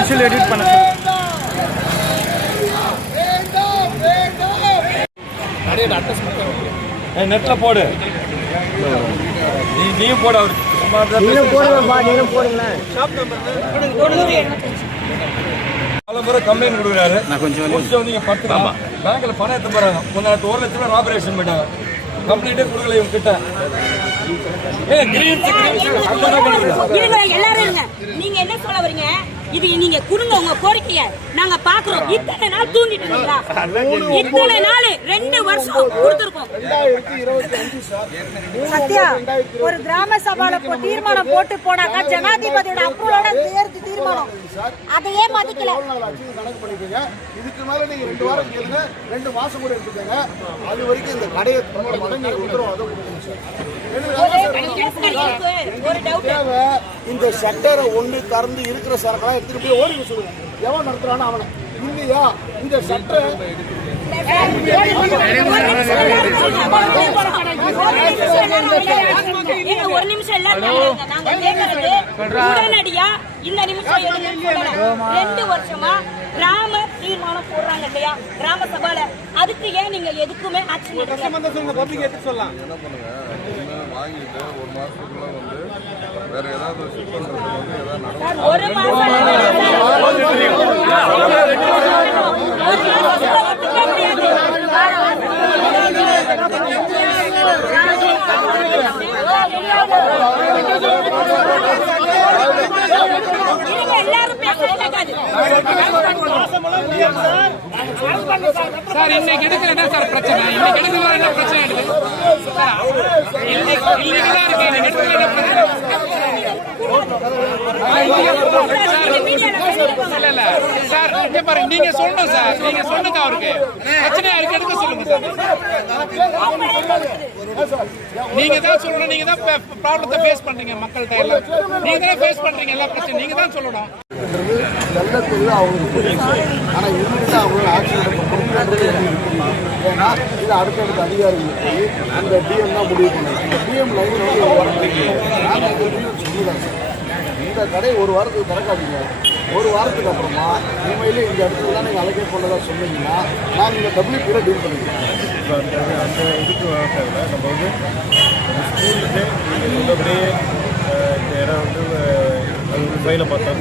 Visual edit பண்ண நெட்டில் போடு, நீயும் போடு, அவருக்கு பல முறை கம்ப்ளைண்ட் கொடுக்குறாரு. நீங்க 10 பேங்க்ல பணம் எடுத்து போறாங்க. 1 லட்சம் ரூபாய் ஆபரேஷன் பண்ணிட்டாங்க. கம்ப்ளைண்டே கொடுக்கல இவங்க கிட்ட. நீங்க என்ன சொல்ல வரீங்க? இது நீங்க குடுங்க உங்க கோரிக்கைய நாங்க பாக்குறோம். இத்தனை நாள் தூங்கிட்டு இருக்கீங்களா? இத்தனை நாள் 2 வருஷம் கொடுத்திருக்கோம். சத்யா, ஒரு கிராம சபால தீர்மானம் போட்டு போனாக்கா ஜனாதிபதியோட அப்ரூவலோட சேர்த்து தீர்மானம் அதையே மதிக்கல. கணக்கு பண்ணிக்கோங்க. இதுக்கு மேல நீங்க 2 வாரம் கேளுங்க, 2 மாசம் கூட எடுத்துக்கங்க. அது வரைக்கும் இந்த கடையை மடங்கி கொடுத்துரும். அதை கொடுக்கணும் சார். இந்த ஷட்டரை ஒண்ணு திறந்து இருக்கிற சரக்கெல்லாம் எடுத்துட்டு போய் ஓடிக்க சொல்லுங்க. எவன் நடத்துறானோ அவனை. இல்லையா இந்த ஷட்டரை ஒரு நிமிஷம் உடனடியா இந்த நிமிஷம் 2 வருஷமா கிராம தீர்மானம் போடுறாங்க இல்லையா கிராம சபால, அதுக்கு ஏன் நீங்க எதுக்குமே ஆக்ஷன் சொல்லலாம்? வாங்கிட்டு 1 மாசத்துக்குள்ள வேற ஏதாவது ஷிஃப்ட் பண்றதுக்கு ஏதாவது 1 மாசம் எல்லாரும் பேசுறது சார் இன்னைக்கு எடுக்கிற என்ன சார் பிரச்சனை? இன்னைக்கு எடுக்கிற என்ன பிரச்சனை இருக்கு? இல்லீகலா இருக்கு. இன்னைக்கு எடுக்கிற என்ன பிரச்சனை? இல்ல சார், இங்க பாருங்க, நீங்க சொல்லணும் சார், நீங்க சொல்லுங்க அவருக்கு பிரச்சனையா இருக்கு எடுக்க சொல்லுங்க சார். நீங்க தான் சொல்லணும், நீங்க தான் ப்ராப்ளத்தை ஃபேஸ் பண்றீங்க மக்கள்கிட்ட எல்லாம். நீங்க தான் ஃபேஸ் பண்றீங்க எல்லா பிரச்சனை, நீங்க தான் சொல்லணும். வெள்ளத்தில் அவங்களுக்கு புரியும். ஆனால் இருந்துட்டு அவங்களோட ஆட்சி ஏன்னா இது அடுத்தடுத்த அதிகாரிகள் போய் அந்த டிஎம் தான் முடிவு பண்ணுறாங்க. இந்த டிஎம் லைன் நாங்கள் சொல்லுதான் சார், இந்த கடை 1 வாரத்துக்கு திறக்காதீங்க. 1 வாரத்துக்கு அப்புறமா உண்மையிலே இந்த இடத்துல தான் நீங்கள் அலோகேட் பண்ணதா சொன்னீங்கன்னா நாங்கள் இந்த WP டீல் பண்ணிக்கிறோம். அந்த இதுக்கு நம்ம ஒரு ஸ்கூலுக்கு அப்படியே இடம் அது ஒரு ஃபைலை பார்த்தா